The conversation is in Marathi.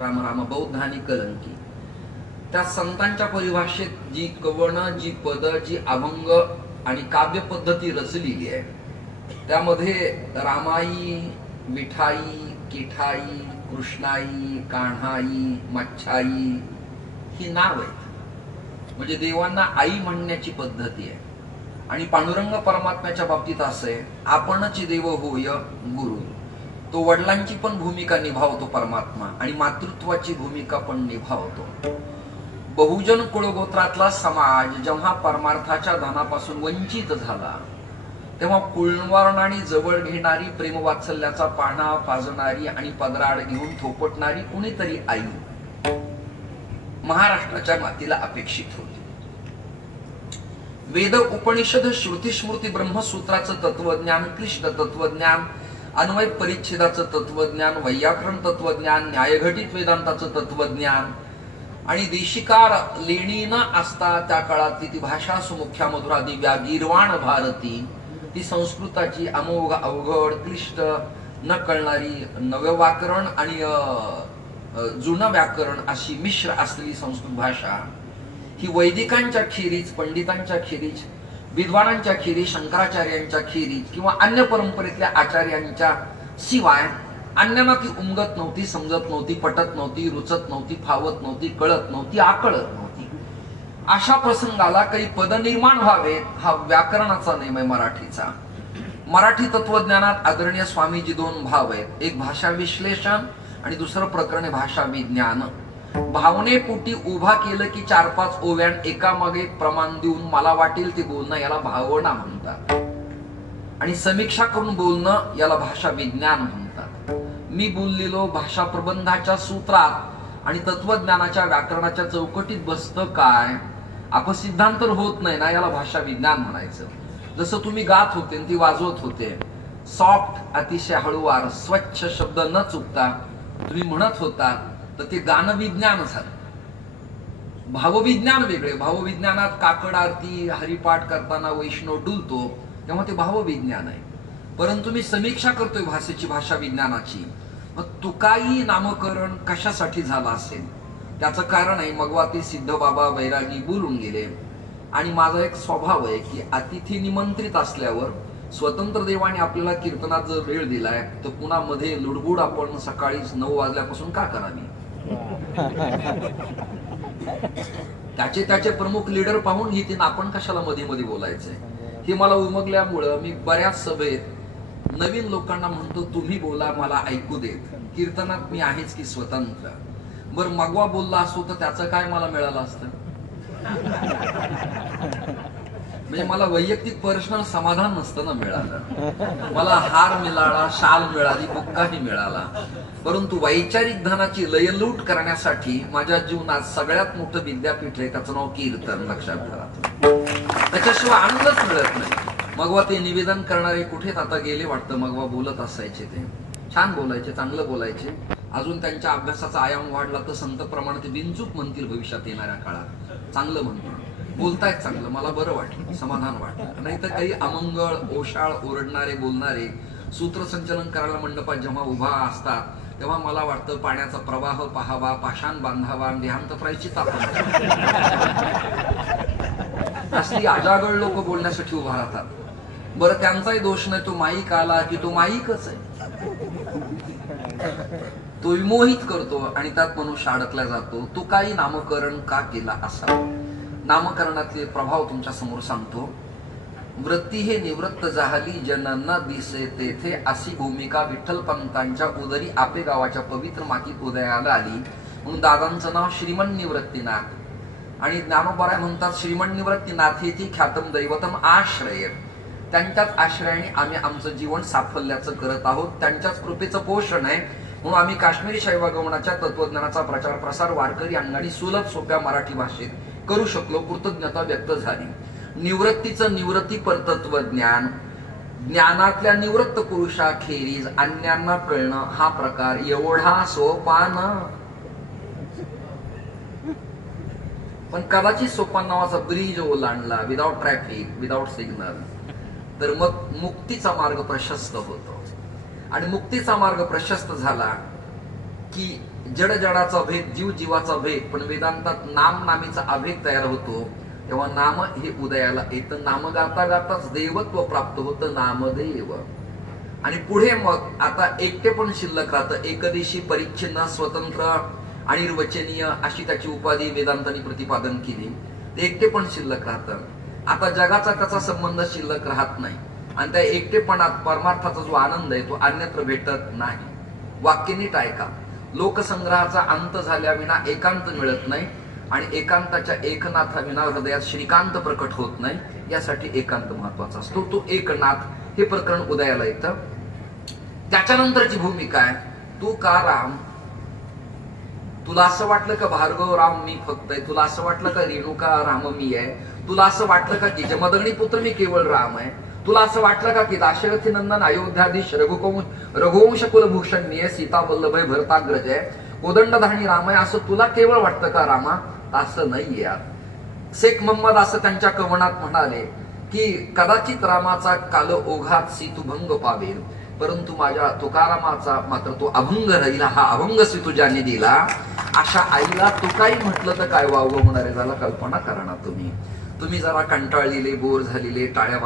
राम राम बौद्ध आणि कलंकी. त्या संतांच्या परिभाषेत जी कवण जी पद जी अभंग आणि काव्य पद्धती रचलेली आहे त्यामध्ये रामाई विठाई किठाई कृष्णाई कान्हाई मच्छाई ही नाव आहेत. म्हणजे देवांना आई म्हणण्याची पद्धती आहे. आणि पांडुरंग परमात्म्याच्या बाबतीत असं आहे आपणच देव होय गुरु. तो वडिलांची पण भूमिका निभावतो परमात्मा आणि मातृत्वाची भूमिका पण निभावतो. बहुजन कुळगोत्रातला समाज जेव्हा परमार्थाच्या धनापासून वंचित झाला तेव्हा कुळवरणाने जवळ घेणारी प्रेमवात्सल्याचा पाना पाजणारी आणि पदराड घेऊन थोपटणारी कुणीतरी आई महाराष्ट्राच्या मातीला अपेक्षित होती. वेद उपनिषद श्रुती स्मृती ब्रह्मसूत्राचं तत्वज्ञान क्लिष्ट तत्वज्ञान अन्वय परिच्छेदाचं तत्वज्ञान वैयाकरण तत्वज्ञान न्यायघटित वेदांताचं तत्वज्ञान. आणि देशिकार लेणी न असता त्या काळातली ती भाषा सुमुख्या मधुरादी व्यागीरवाण भारती. ती संस्कृताची अमोघ अवघड क्लिष्ट न कळणारी नवव्याकरण आणि जुनं व्याकरण अशी मिश्र असलेली संस्कृत भाषा. ही वैदिकांच्या खेरीज पंडितांच्या खेरीज विद्वानांच्या खेरी शंकराचार्यांच्या खेरी किंवा अन्य परंपरेतल्या आचार्यांच्या शिवाय अन्यांना ती उमगत नव्हती समजत नव्हती पटत नव्हती रुचत नव्हती फावत नव्हती कळत नव्हती आकळत नव्हती. अशा प्रसंगाला काही पद निर्माण व्हावेत हा व्याकरणाचा नेम आहे मराठीचा. मराठी तत्वज्ञानात आदरणीय स्वामीजी दोन भाव आहेत एक भाषा विश्लेषण आणि दुसरं प्रकरण आहे भाषा विज्ञान. भावनेपोटी उभा केलं की चार पाच ओव्यान एकामागे प्रमाण देऊन मला वाटेल ते बोलणं याला भावना म्हणतात. आणि समीक्षा करून बोलणं याला भाषा विज्ञान म्हणतात. मी बोललेलो भाषा प्रबंधाच्या सूत्रात आणि तत्वज्ञानाच्या व्याकरणाच्या चौकटीत बसतं काय? आपण तर होत नाही ना याला भाषा विज्ञान म्हणायचं. जसं तुम्ही गात होते आणि ती वाजवत होते. सॉफ्ट अतिशय हळूवार स्वच्छ शब्द न चुकता तुम्ही म्हणत होता तर ते गाणं विज्ञान झालं. भावविज्ञान वेगळे. भावविज्ञानात काकड आरती हरिपाठ करताना वैष्णव डुलतो तेव्हा ते भावविज्ञान आहे. परंतु मी समीक्षा करतोय भाषेची भाषा विज्ञानाची मग तुकाई नामकरण कशासाठी झालं असेल? त्याचं कारण आहे मगवा ते सिद्ध बाबा बैरागी बोलून गेले. आणि माझा एक स्वभाव आहे की अतिथी निमंत्रित असल्यावर स्वतंत्र देवाने आपल्याला कीर्तनात जर वेळ दिलाय तर पुन्हा मध्ये लुडबुड आपण सकाळी नऊ वाजल्यापासून का करावी? त्याचे त्याचे प्रमुख लीडर पाहून घेतील आपण कशाला मध्ये मध्ये बोलायचंय हे मला उमगल्यामुळं मी बऱ्याच सभेत नवीन लोकांना म्हणतो तुम्ही बोला मला ऐकू देत. कीर्तनात मी आहेच की स्वतंत्र. बर मगवा बोलला असतो तर त्याचं काय मला मिळालं असतं? म्हणजे मला वैयक्तिक पर्सनल समाधान नसतं ना मिळालं. मला हार मिळाला शाल मिळाली बुक्काही मिळाला. परंतु वैचारिक धनाची लयलूट करण्यासाठी माझ्या जीवनात सगळ्यात मोठं विद्यापीठ आहे त्याचं नाव कीर्तन लक्षात ठेवा. त्याच्याशिवाय आनंदच मिळत नाही. मगवा ते निवेदन करणारे कुठेच आता गेले वाटतं? मगवा बोलत असायचे ते. छान बोलायचे चांगलं बोलायचे. अजून त्यांच्या अभ्यासाचा आयाम वाढला तर संत प्रमाणात ते बिनचूक म्हणतील भविष्यात येणाऱ्या काळात. चांगलं म्हणतील. बोलतायत चांगलं मला बरं वाटलं समाधान वाटलं. नाही तर काही अमंगळ ओशाळ ओरडणारे बोलणारे सूत्रसंचलन करायला मंडपात जेव्हा उभा असतात तेव्हा मला वाटतं पाण्याचा प्रवाह पाहावा पाषाण बांधावा देहांत प्रायची असली अजागळ लोक बोलण्यासाठी उभा राहतात. बरं त्यांचाही दोष नाही तो माईक आला की तो माईकच आहे. तो विमोहित करतो आणि त्यात मनुष्य अडकला जातो. तो काही नामकरण का केला असा? नामकरणातले प्रभाव तुमच्यासमोर सांगतो. वृत्ती हे निवृत्त झाली जन दिसे तेथे अशी भूमिका विठ्ठलपंतांच्या उदरी आपे गावाच्या पवित्र मातीत उदयाला आली. म्हणून दादांचं नाव श्रीमन निवृत्तीनाथ. आणि ज्ञानोबराय म्हणतात श्रीमन निवृत्तीनाथ हे ती ख्यातम दैवतम आश्रय. त्यांच्याच आश्रयाने आम्ही आमचं जीवन साफल्याचं करत आहोत. त्यांच्याच कृपेचं पोषण आहे. म्हणून आम्ही काश्मीरी शैवागमनाच्या तत्वज्ञानाचा प्रचार प्रसार वारकरी अंगाने सुलभ सोप्या मराठी भाषेत करू शकलो कृतज्ञता व्यक्त झाली. निवृत्तीचं निवृत्ती परतत्व ज्ञान. ज्ञानातल्या निवृत्त पुरुषाखेरीज अन्यांना कळणं हा प्रकार एवढा सोपान. पण कदाचित सोपान नावाचा ब्रिज ओलांडला विदाउट ट्रॅफिक विदाउट सिग्नल तर मग मुक्तीचा मार्ग प्रशस्त होतो. आणि मुक्तीचा मार्ग प्रशस्त झाला. की जड जडाचा भेद जीव जीवाचा भेद पण वेदांतात नाम नामीचा अभेद तयार होतो. तेव्हा नाम हे उदयाला येतं. नाम गाता गाताच देवत्व प्राप्त होतं. नामदेव. आणि पुढे मग आता एकटे पण शिल्लक राहतं. एकदेशी परिच्छिन्न स्वतंत्र अनिर्वचनीय अशी त्याची उपाधी वेदांतांनी प्रतिपादन केली. ते एकटे पण शिल्लक राहतं. आता जगाचा त्याचा संबंध शिल्लक राहत नाही. आणि त्या एकटेपणात परमार्थाचा जो आनंद आहे तो अन्यत्र भेटत नाही. वाक्य नीट ऐका. लोकसंग्रहाचा अंत झाल्याविना एकांत मिळत नाही आणि एकांताच्या एकनाथाविना हृदयात श्रीकांत प्रकट होत नाही यासाठी एकांत महत्त्वाचा असतो. तो एकनाथ हे प्रकरण उदयाला येतं. त्याच्यानंतरची भूमिका आहे तू का राम? तुला असं वाटलं का भार्गव राम मी फक्त आहे? तुला असं वाटलं का रेणुका राम मी आहे? तुला असं वाटलं का की जमदगणी पुत्र मी केवळ राम आहे? तुला असं वाटलं का की दाशरथी नंदन अयोध्याधीश रघुवंश रघुवंश कुलभूषण सीता वल्लभय भरताग्रज आहे कोदंडधाणी राम आहे असं तुला केवळ वाटतं का रामा? असं नाहीये यार. शेख मोहम्मद असं त्यांच्या कवनात म्हणाले की कदाचित रामाचा काल ओघात सीतुभंग पावेल परंतु माझ्या तुकारामाचा मात्र तो अभंग राहिला हा अभंग सीतू ज्याने दिला अशा आईला तू काही म्हटलं तर काय वावगं होणार आहे? झाला कल्पना करा ना तुम्ही. तुम्ही जरा कंटाळलेले बोर झालेले टाळ्या